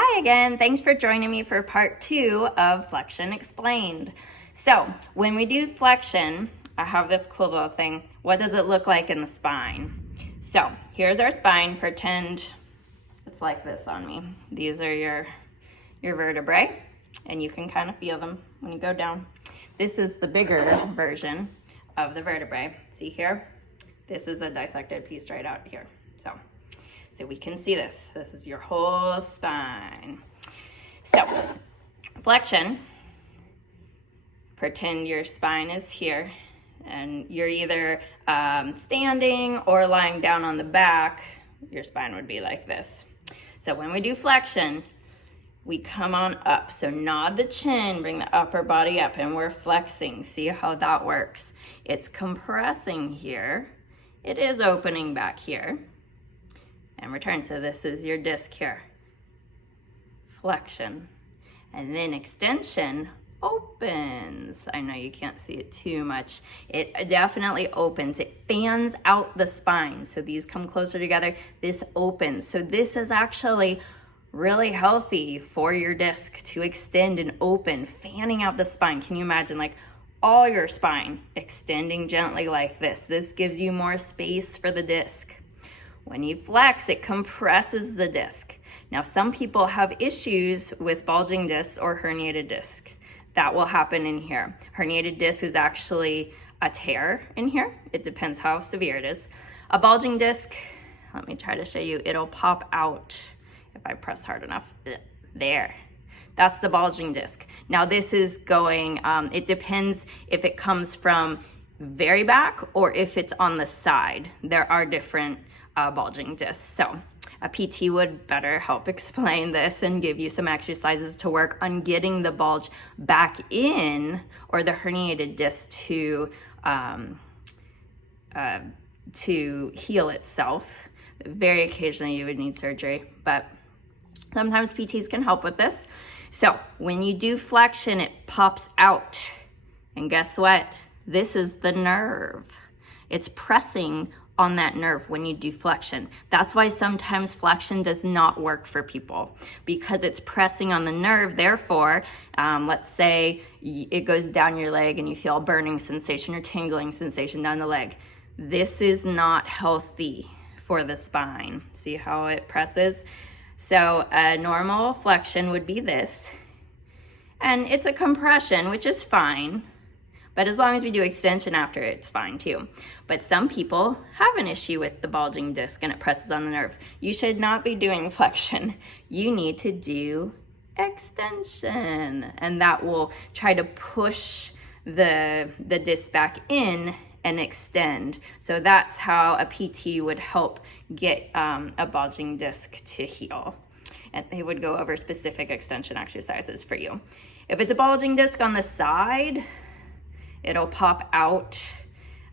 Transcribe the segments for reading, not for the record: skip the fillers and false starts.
Hi again, thanks for joining me for part 2 of Flexion Explained. So when we do flexion, I have this cool little thing. What does it look like in the spine? So here's our spine. Pretend it's like this on me. These are your vertebrae, and you can kind of feel them when you go down. This is the bigger version of the vertebrae. See here? This is a dissected piece right out here. So we can see this. This is your whole spine. So flexion, pretend your spine is here and you're either standing or lying down on the back. Your spine would be like this. So when we do flexion, we come on up. So nod the chin, bring the upper body up, and we're flexing. See how that works? It's compressing here. It is opening back here. And return. So this is your disc here. Flexion. And then extension opens. I know you can't see it too much. It definitely opens. It fans out the spine. So these come closer together. This opens. So this is actually really healthy for your disc to extend and open, fanning out the spine. Can you imagine like all your spine extending gently like this? This gives you more space for the disc. When you flex, it compresses the disc. Now, some people have issues with bulging discs or herniated discs. That will happen in here. Herniated disc is actually a tear in here. It depends how severe it is. A bulging disc, let me try to show you. It'll pop out if I press hard enough. There. That's the bulging disc. Now, this is going, it depends if it comes from very back or if it's on the side. There are different bulging discs. So a PT would better help explain this and give you some exercises to work on getting the bulge back in or the herniated disc to heal itself. Very occasionally you would need surgery, but sometimes PTs can help with this. So when you do flexion, it pops out. And guess what? This is the nerve. It's pressing on that nerve when you do flexion. That's why sometimes flexion does not work for people, because it's pressing on the nerve. Therefore, let's say it goes down your leg and you feel a burning sensation or tingling sensation down the leg. This is not healthy for the spine. See how it presses? So a normal flexion would be this, and it's a compression, which is fine. But as long as we do extension after, it's fine too. But some people have an issue with the bulging disc and it presses on the nerve. You should not be doing flexion. You need to do extension. And that will try to push the disc back in and extend. So that's how a PT would help get a bulging disc to heal. And they would go over specific extension exercises for you. If it's a bulging disc on the side, it'll pop out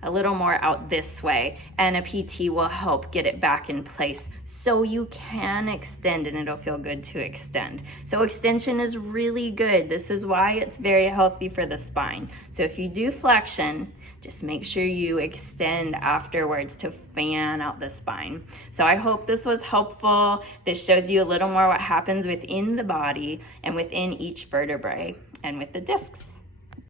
a little more out this way, and a PT will help get it back in place so you can extend, and it'll feel good to extend. So extension is really good. This is why it's very healthy for the spine. So if you do flexion, just make sure you extend afterwards to fan out the spine. So I hope this was helpful. This shows you a little more what happens within the body and within each vertebrae and with the discs.